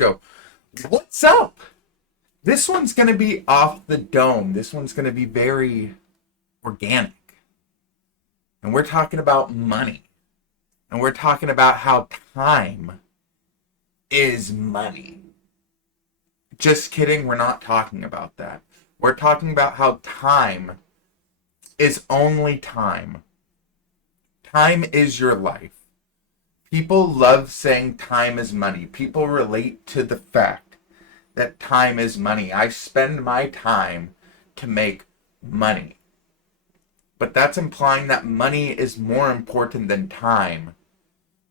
go, what's up? This one's going to be off the dome. This one's going to be very organic. And we're talking about money. And we're talking about how time is money. Just kidding, we're not talking about that. We're talking about how time is only time. Time is your life. People love saying time is money. People relate to the fact that time is money. I spend my time to make money. But that's implying that money is more important than time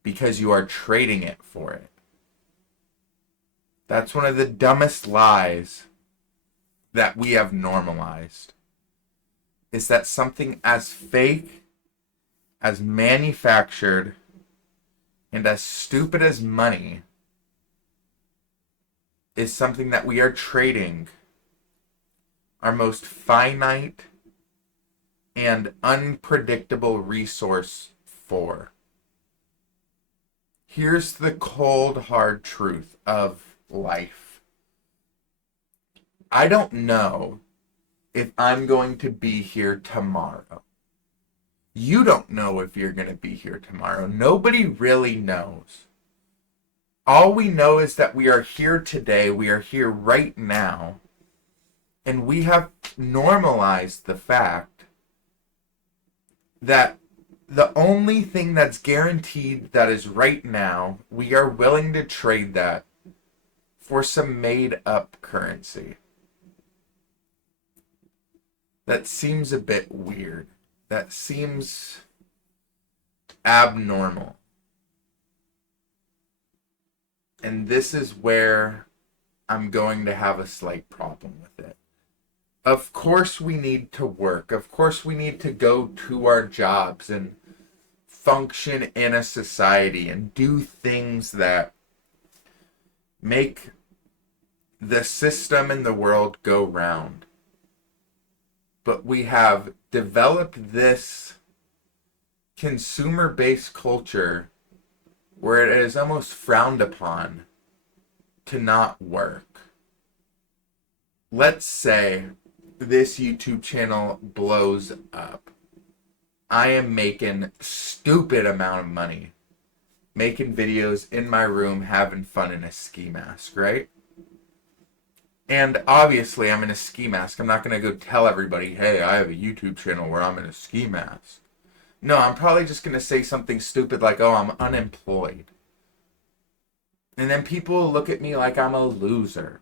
because you are trading it for it. That's one of the dumbest lies that we have normalized. Is that something as fake, as manufactured, and as stupid as money is something that we are trading our most finite and unpredictable resource for. Here's the cold, hard truth of life. I don't know if I'm going to be here tomorrow. You don't know if you're going to be here tomorrow. Nobody really knows. All we know is that we are here today. We are here right now. And we have normalized the fact that the only thing that's guaranteed that is right now, we are willing to trade that for some made-up currency. That seems a bit weird. That seems abnormal. And this is where I'm going to have a slight problem with it. Of course we need to work. Of course we need to go to our jobs and function in a society and do things that make the system and the world go round. But we have developed this consumer-based culture where it is almost frowned upon to not work. Let's say this YouTube channel blows up. I am making stupid amount of money making videos in my room having fun in a ski mask, right? And obviously I'm in a ski mask. I'm not going to go tell everybody, hey, I have a YouTube channel where I'm in a ski mask. No, I'm probably just going to say something stupid like, oh, I'm unemployed. And then people will look at me like I'm a loser.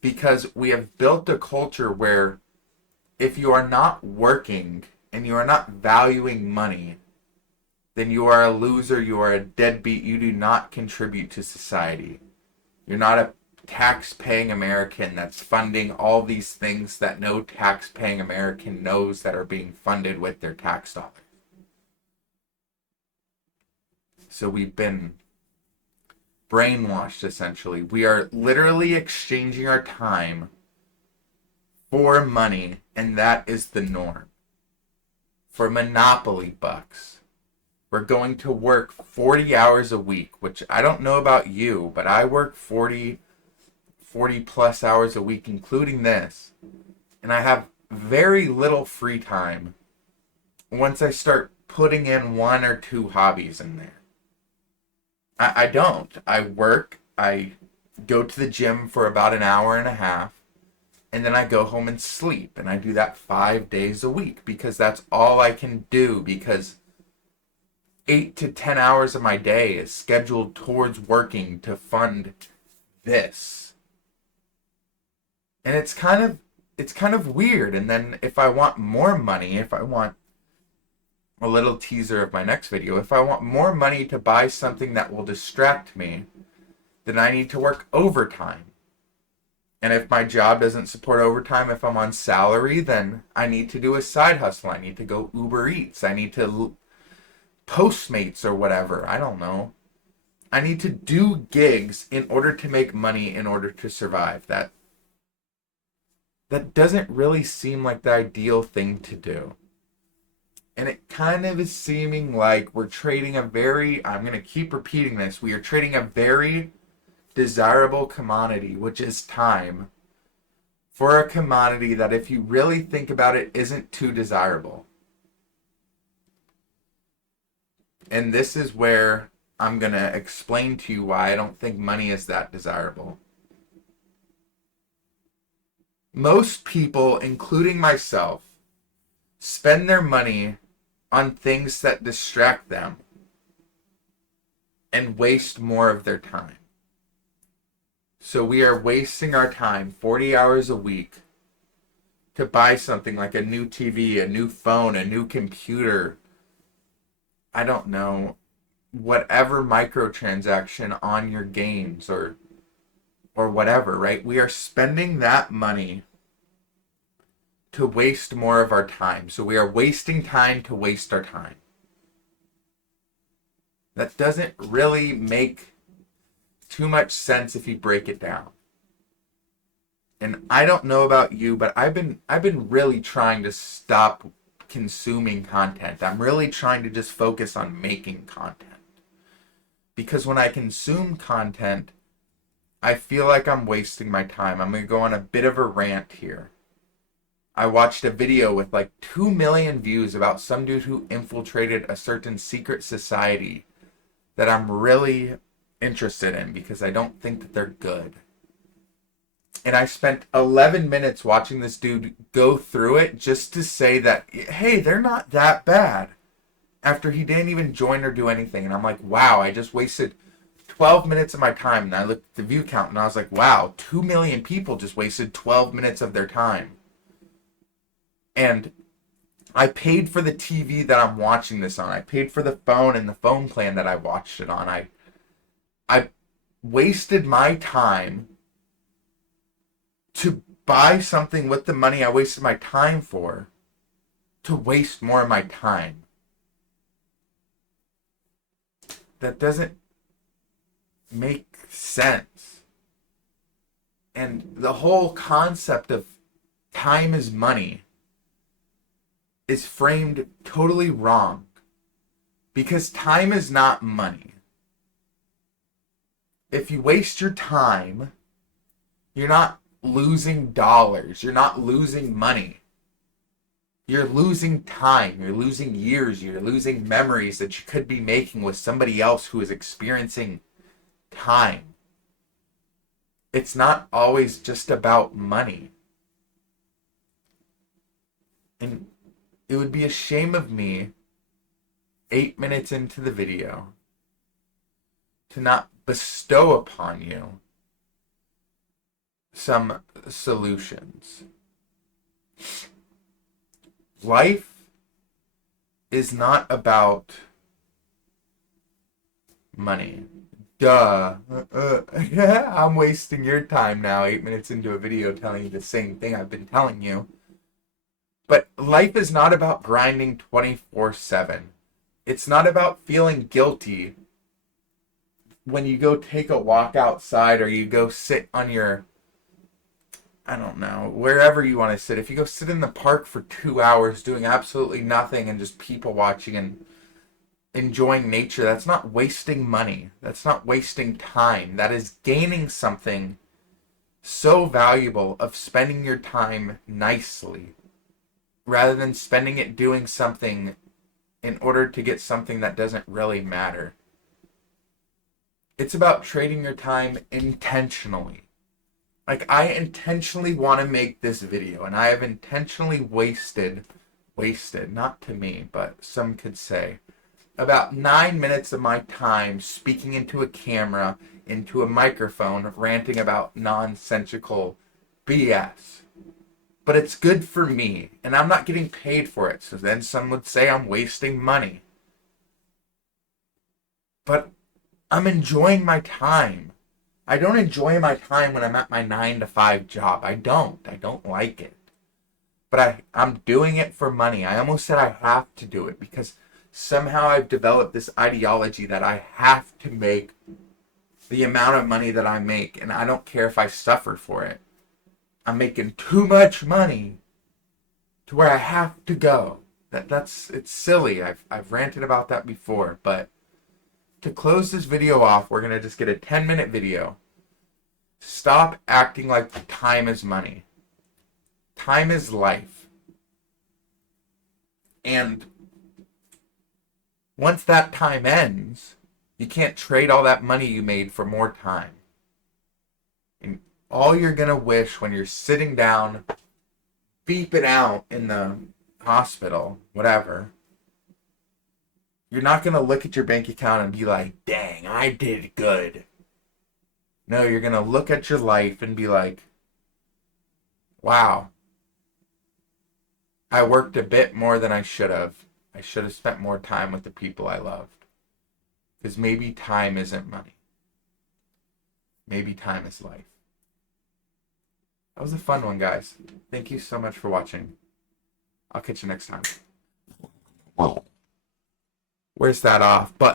Because we have built a culture where if you are not working and you are not valuing money, then you are a loser, you are a deadbeat, you do not contribute to society. You're not a tax-paying American that's funding all these things that no tax-paying American knows that are being funded with their tax dollars. So we've been brainwashed, essentially. We are literally exchanging our time for money, and that is the norm. For Monopoly bucks. We're going to work 40 hours a week, which I don't know about you, but I work 40 plus hours a week, including this. And I have very little free time once I start putting in one or two hobbies in there. I don't. I work, I go to the gym for about an hour and a half, and then I go home and sleep. And I do that 5 days a week because that's all I can do, because 8 to 10 hours of my day is scheduled towards working to fund this. And it's kind of weird. And then if I want more money, if I want a little teaser of my next video, if I want more money to buy something that will distract me, then I need to work overtime. And if my job doesn't support overtime, if I'm on salary, then I need to do a side hustle. I need to go Uber Eats. I need to Postmates or whatever. I don't know. I need to do gigs in order to make money, in order to survive. That doesn't really seem like the ideal thing to do. And it kind of is seeming like we're trading a very, I'm going to keep repeating this, we are trading a very desirable commodity, which is time, for a commodity that, if you really think about it, isn't too desirable. And this is where I'm going to explain to you why I don't think money is that desirable. Most people, including myself, spend their money on things that distract them and waste more of their time. So we are wasting our time 40 hours a week to buy something like a new TV, a new phone, a new computer, I don't know, whatever microtransaction on your games or whatever, right? We are spending that money to waste more of our time. So we are wasting time to waste our time. That doesn't really make too much sense if you break it down. And I don't know about you, but I've been really trying to stop consuming content. I'm really trying to just focus on making content. Because when I consume content, I feel like I'm wasting my time. I'm going to go on a bit of a rant here. I watched a video with like 2 million views about some dude who infiltrated a certain secret society that I'm really interested in because I don't think that they're good. And I spent 11 minutes watching this dude go through it just to say that, hey, they're not that bad, after he didn't even join or do anything. And I'm like, wow, I just wasted 12 minutes of my time. And I looked at the view count and I was like, wow, 2 million people just wasted 12 minutes of their time. And I paid for the TV that I'm watching this on. I paid for the phone and the phone plan that I watched it on. I wasted my time to buy something with the money I wasted my time for, to waste more of my time. That doesn't make sense. And the whole concept of time is money is framed totally wrong, because time is not money. If you waste your time, you're not losing dollars, you're not losing money. You're losing time, you're losing years, you're losing memories that you could be making with somebody else who is experiencing time. It's not always just about money. And it would be a shame of me, 8 minutes into the video, to not bestow upon you some solutions. Life is not about money. Duh. I'm wasting your time now, 8 minutes into a video, telling you the same thing I've been telling you. But life is not about grinding 24/7. It's not about feeling guilty when you go take a walk outside or you go sit on your, I don't know, wherever you want to sit. If you go sit in the park for 2 hours doing absolutely nothing and just people watching and enjoying nature, that's not wasting money. That's not wasting time. That is gaining something so valuable of spending your time nicely, rather than spending it doing something in order to get something that doesn't really matter. It's about trading your time intentionally. Like, I intentionally want to make this video, and I have intentionally wasted, not to me, but some could say, about 9 minutes of my time speaking into a camera, into a microphone, ranting about nonsensical BS. But it's good for me, and I'm not getting paid for it, so then some would say I'm wasting money. But I'm enjoying my time. I don't enjoy my time when I'm at my 9-to-5 job. I don't like it. But I'm doing it for money. I almost said I have to do it, because somehow I've developed this ideology that I have to make the amount of money that I make, and I don't care if I suffer for it. I'm making too much money to where I have to go. It's silly. I've ranted about that before, but to close this video off, we're going to just get a 10-minute video Stop acting like time is money. Time is life. And once that time ends, you can't trade all that money you made for more time. And all you're going to wish when you're sitting down, beeping out in the hospital, whatever, you're not going to look at your bank account and be like, dang, I did good. No, you're going to look at your life and be like, wow, I worked a bit more than I should have. I should have spent more time with the people I loved. Because maybe time isn't money. Maybe time is life. That was a fun one, guys. Thank you so much for watching. I'll catch you next time. Where's that off button?